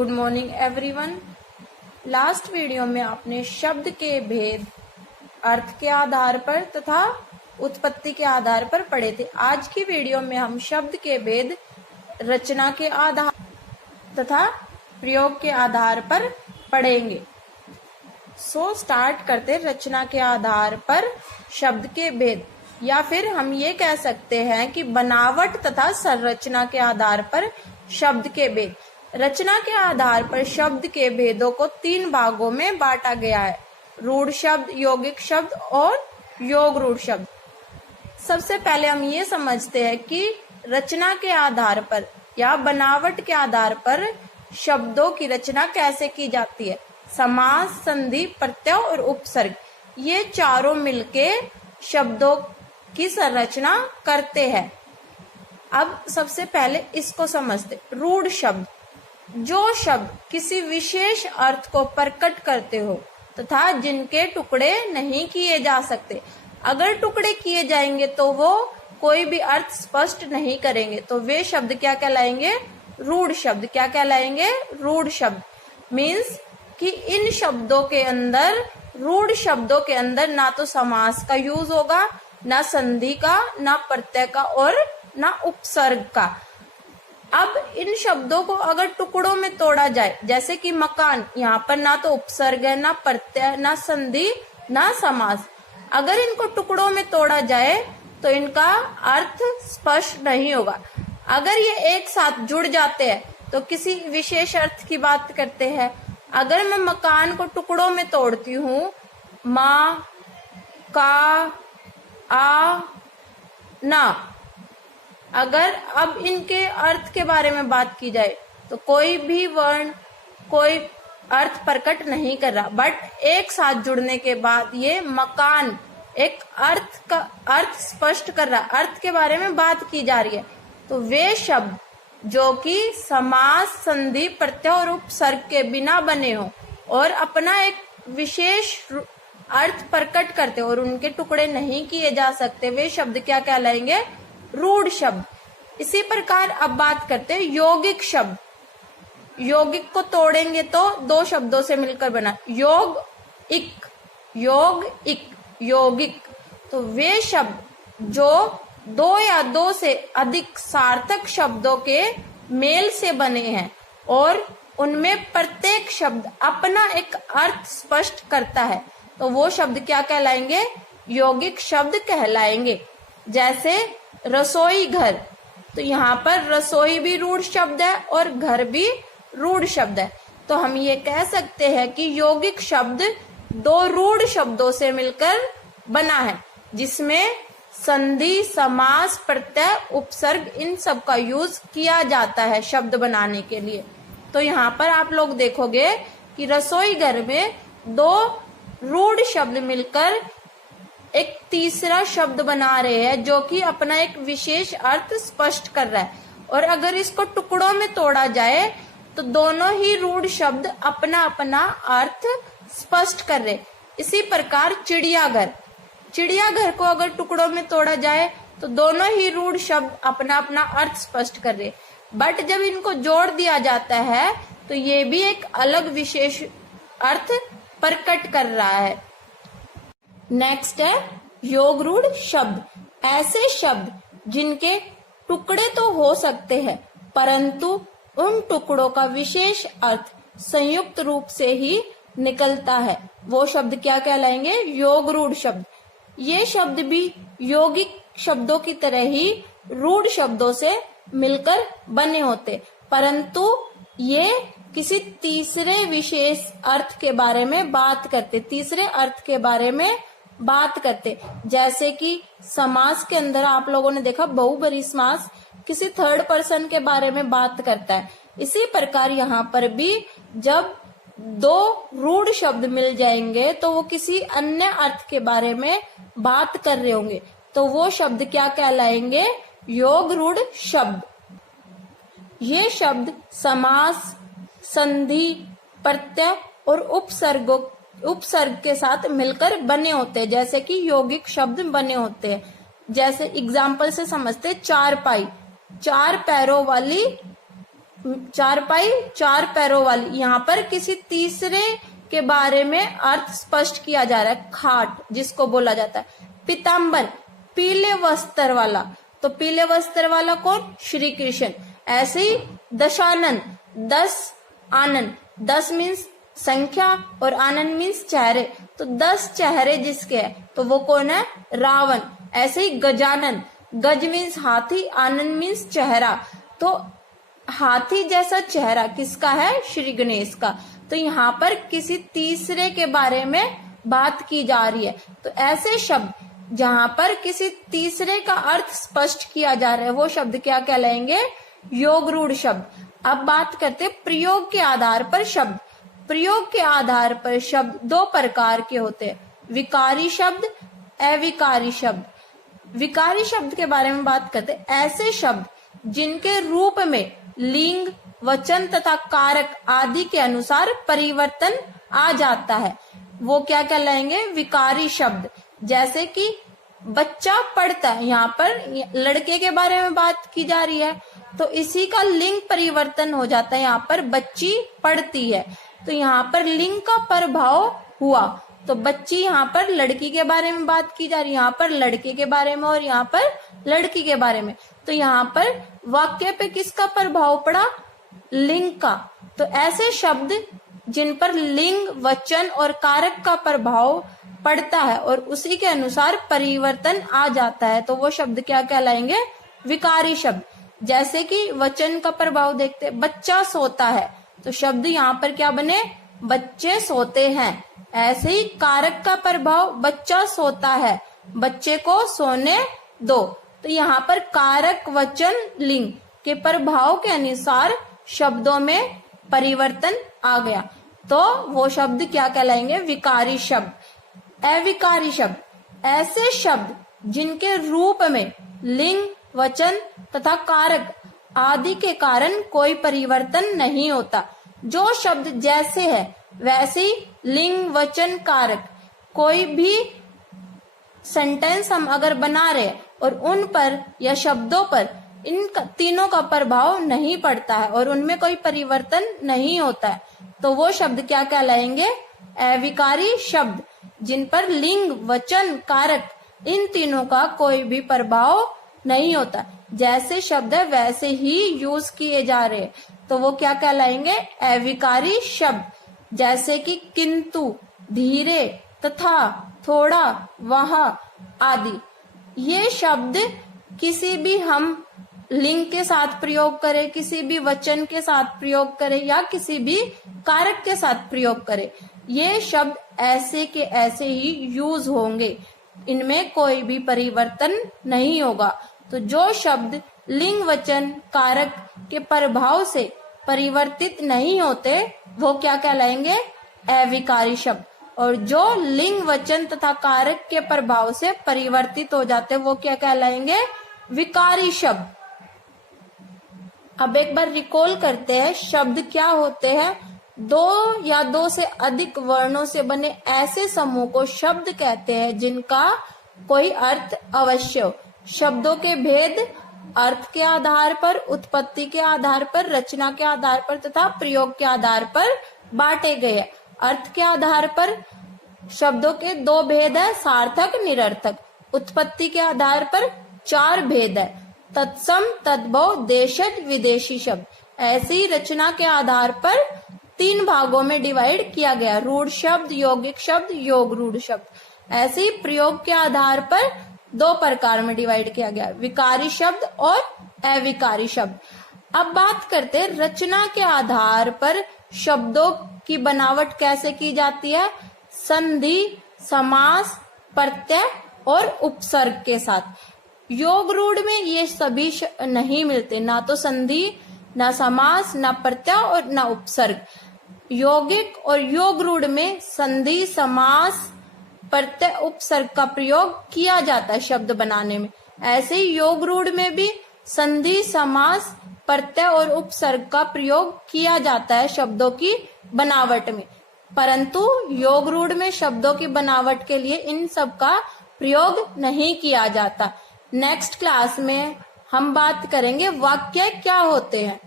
Good morning everyone. Last video में आपने शब्द के भेद अर्थ के आधार पर तथा उत्पत्ति के आधार पर पढ़े थे। आज की वीडियो में हम शब्द के भेद रचना के आधार तथा प्रयोग के आधार पर पढ़ेंगे। स्टार्ट करते रचना के आधार पर शब्द के भेद, या फिर हम ये कह सकते हैं कि बनावट तथा संरचना के आधार पर शब्द के भेद। रचना के आधार पर शब्द के भेदों को 3 भागों में बांटा गया है: रूढ़ शब्द, यौगिक शब्द और योग रूढ़ शब्द। सबसे पहले हम ये समझते हैं कि रचना के आधार पर या बनावट के आधार पर शब्दों की रचना कैसे की जाती है। समास, संधि, प्रत्यय और उपसर्ग, ये चारों मिलके शब्दों की संरचना करते हैं। अब सबसे पहले इसको समझते। रूढ़ शब्द, जो शब्द किसी विशेष अर्थ को प्रकट करते हो तथा जिनके टुकड़े नहीं किए जा सकते। अगर टुकड़े किए जाएंगे तो वो कोई भी अर्थ स्पष्ट नहीं करेंगे, तो वे शब्द क्या कहलाएंगे? रूढ़ शब्द। क्या कहलाएंगे? रूढ़ शब्द। मीन्स कि इन शब्दों के अंदर, रूढ़ शब्दों के अंदर ना तो समास का यूज होगा, ना संधि का, ना प्रत्यय का और ना उपसर्ग का। अब इन शब्दों को अगर टुकड़ों में तोड़ा जाए, जैसे कि मकान, यहाँ पर ना तो उपसर्ग है, ना प्रत्यय, ना संधि, ना समास। अगर इनको टुकड़ों में तोड़ा जाए तो इनका अर्थ स्पष्ट नहीं होगा। अगर ये एक साथ जुड़ जाते हैं तो किसी विशेष अर्थ की बात करते हैं। अगर मैं मकान को टुकड़ों में तोड़ती हूँ, मा, का, आ, ना, अगर अब इनके अर्थ के बारे में बात की जाए तो कोई भी वर्ण कोई अर्थ प्रकट नहीं कर रहा, बट एक साथ जुड़ने के बाद ये मकान एक अर्थ स्पष्ट कर रहा, अर्थ के बारे में बात की जा रही है। तो वे शब्द जो कि समास, संधि, प्रत्यय और उपसर्ग के बिना बने हो और अपना एक विशेष अर्थ प्रकट करते और उनके टुकड़े नहीं किए जा सकते, वे शब्द क्या कहलाएंगे? रूढ़ शब्द। इसी प्रकार अब बात करते हैं यौगिक शब्द। यौगिक को तोड़ेंगे तो 2 शब्दों से मिलकर बना, योग इक, योग इक, यौगिक। तो वे शब्द जो 2 या 2 से अधिक सार्थक शब्दों के मेल से बने हैं और उनमें प्रत्येक शब्द अपना एक अर्थ स्पष्ट करता है, तो वो शब्द क्या कहलाएंगे? यौगिक शब्द कहलाएंगे। जैसे रसोई घर, तो यहाँ पर रसोई भी रूढ़ शब्द है और घर भी रूढ़ शब्द है। तो हम ये कह सकते हैं कि यौगिक शब्द 2 रूढ़ शब्दों से मिलकर बना है, जिसमें संधि, समास, प्रत्यय, उपसर्ग, इन सब का यूज किया जाता है शब्द बनाने के लिए। तो यहाँ पर आप लोग देखोगे कि रसोई घर में 2 रूढ़ शब्द मिलकर एक तीसरा शब्द बना रहे हैं जो कि अपना एक विशेष अर्थ स्पष्ट कर रहा है। और अगर इसको टुकड़ों में तोड़ा जाए तो दोनों ही रूढ़ शब्द अपना अपना अर्थ स्पष्ट कर रहे। इसी प्रकार चिड़ियाघर, चिड़ियाघर को अगर टुकड़ों में तोड़ा जाए तो दोनों ही रूढ़ शब्द अपना अपना अर्थ स्पष्ट कर रहे, बट जब इनको जोड़ दिया जाता है तो ये भी एक अलग विशेष अर्थ प्रकट कर रहा है। नेक्स्ट है योग रूढ़ शब्द। ऐसे शब्द जिनके टुकड़े तो हो सकते हैं परंतु उन टुकड़ों का विशेष अर्थ संयुक्त रूप से ही निकलता है, वो शब्द क्या कहलाएंगे? योग रूढ़ शब्द। ये शब्द भी यौगिक शब्दों की तरह ही रूढ़ शब्दों से मिलकर बने होते, परंतु ये किसी तीसरे विशेष अर्थ के बारे में बात करते, तीसरे अर्थ के बारे में बात करते। जैसे कि समास के अंदर आप लोगों ने देखा बहुब्रीहि समास किसी थर्ड पर्सन के बारे में बात करता है। इसी प्रकार यहाँ पर भी जब 2 रूढ़ शब्द मिल जाएंगे तो वो किसी अन्य अर्थ के बारे में बात कर रहे होंगे, तो वो शब्द क्या कहलाएंगे? योग रूढ़ शब्द। ये शब्द समास, संधि, प्रत्यय और उपसर्ग के साथ मिलकर बने होते हैं, जैसे कि यौगिक शब्द बने होते हैं। जैसे एग्जाम्पल से समझते, चारपाई, 4 पैरों वाली चारपाई चार पैरों वाली, यहाँ पर किसी तीसरे के बारे में अर्थ स्पष्ट किया जा रहा है। खाट जिसको बोला जाता है। पीताम्बर पीले वस्त्र वाला, तो पीले वस्त्र वाला कौन? श्री कृष्ण। ऐसे ही दशानन 10 आनन, 10 मीन्स संख्या और आनंद मीन्स चेहरे, तो 10 चेहरे जिसके है तो वो कौन है? रावण। ऐसे ही गजानन, गज मीन्स हाथी, आनंद मीन्स चेहरा, तो हाथी जैसा चेहरा किसका है? श्री गणेश का। तो यहाँ पर किसी तीसरे के बारे में बात की जा रही है। तो ऐसे शब्द जहाँ पर किसी तीसरे का अर्थ स्पष्ट किया जा रहा है वो शब्द क्या कहलाएंगे? योगरूढ़ शब्द। अब बात करते हैं प्रयोग के आधार पर शब्द। प्रयोग के आधार पर शब्द दो प्रकार के होते हैं, विकारी शब्द, अविकारी शब्द। विकारी शब्द के बारे में बात करते हैं, ऐसे शब्द जिनके रूप में लिंग, वचन तथा कारक आदि के अनुसार परिवर्तन आ जाता है, वो क्या कहलाएंगे? विकारी शब्द। जैसे कि बच्चा पढ़ता है, यहाँ पर लड़के के बारे में बात की जा रही है, तो इसी का लिंग परिवर्तन हो जाता है, यहाँ पर बच्ची पढ़ती है, तो यहाँ पर लिंग का प्रभाव हुआ, तो बच्ची यहाँ पर लड़की के बारे में बात की जा रही है, यहाँ पर लड़के के बारे में और यहाँ पर लड़की के बारे में, तो यहाँ पर वाक्य पे किसका प्रभाव पड़ा? लिंग का। तो ऐसे शब्द जिन पर लिंग, वचन और कारक का प्रभाव पड़ता है और उसी के अनुसार परिवर्तन आ जाता है, तो वो शब्द क्या कहलाएंगे? विकारी शब्द। जैसे कि वचन का प्रभाव देखते, बच्चा सोता है, तो शब्द यहाँ पर क्या बने? बच्चे सोते हैं। ऐसे ही कारक का प्रभाव, बच्चा सोता है, बच्चे को सोने दो, तो यहाँ पर कारक, वचन, लिंग के प्रभाव के अनुसार शब्दों में परिवर्तन आ गया, तो वो शब्द क्या कहलाएंगे? विकारी शब्द। अविकारी शब्द, ऐसे शब्द जिनके रूप में लिंग, वचन तथा कारक आदि के कारण कोई परिवर्तन नहीं होता। जो शब्द जैसे है वैसे ही लिंग, वचन, कारक, कोई भी सेंटेंस हम अगर बना रहे और उन पर या शब्दों पर इन तीनों का प्रभाव नहीं पड़ता है और उनमें कोई परिवर्तन नहीं होता है, तो वो शब्द क्या कहलाएंगे? अविकारी शब्द। जिन पर लिंग, वचन, कारक इन तीनों का कोई भी प्रभाव नहीं होता, जैसे शब्द है वैसे ही यूज किए जा रहे, तो वो क्या कहलाएंगे? अविकारी शब्द। जैसे कि किंतु, धीरे, तथा, थोड़ा, वह आदि, ये शब्द किसी भी हम लिंग के साथ प्रयोग करें, किसी भी वचन के साथ प्रयोग करें या किसी भी कारक के साथ प्रयोग करें, ये शब्द ऐसे के ऐसे ही यूज होंगे, इनमें कोई भी परिवर्तन नहीं होगा। तो जो शब्द लिंग, वचन, कारक के प्रभाव से परिवर्तित नहीं होते वो क्या कहलाएंगे? अविकारी शब्द। और जो लिंग, वचन तथा कारक के प्रभाव से परिवर्तित हो जाते वो क्या कहलाएंगे? विकारी शब्द। अब एक बार रिकॉल करते हैं, शब्द क्या होते हैं? दो या दो से अधिक वर्णों से बने ऐसे समूह को शब्द कहते हैं जिनका कोई अर्थ अवश्य हो। शब्दों के भेद अर्थ के आधार पर, उत्पत्ति के आधार पर, रचना के आधार पर तथा प्रयोग के आधार पर बांटे गए हैं। अर्थ के आधार पर शब्दों के दो भेद है, सार्थक, निरर्थक। उत्पत्ति के आधार पर 4 भेद है, तत्सम, तद्भव, देशज, विदेशी शब्द। ऐसी रचना के आधार पर 3 भागों में डिवाइड किया गया, रूढ़ शब्द, यौगिक शब्द, योग रूढ़ शब्द। ऐसे ही प्रयोग के आधार पर 2 प्रकार में डिवाइड किया गया, विकारी शब्द और अविकारी शब्द। अब बात करते हैं रचना के आधार पर शब्दों की बनावट कैसे की जाती है? संधि, समास, प्रत्यय और उपसर्ग के साथ। योग रूढ़ में ये सभी नहीं मिलते, ना तो संधि, ना समास, ना प्रत्यय और ना उपसर्ग। यौगिक और योग रूढ़ में संधि, समास, प्रत्यय, उपसर्ग का प्रयोग किया जाता है शब्द बनाने में। ऐसे ही योग रूढ़ में भी संधि, समास, प्रत्यय और उपसर्ग का प्रयोग किया जाता है शब्दों की बनावट में, परंतु योग रूढ़ में शब्दों की बनावट के लिए इन सब का प्रयोग नहीं किया जाता। नेक्स्ट क्लास में हम बात करेंगे वाक्य क्या होते हैं।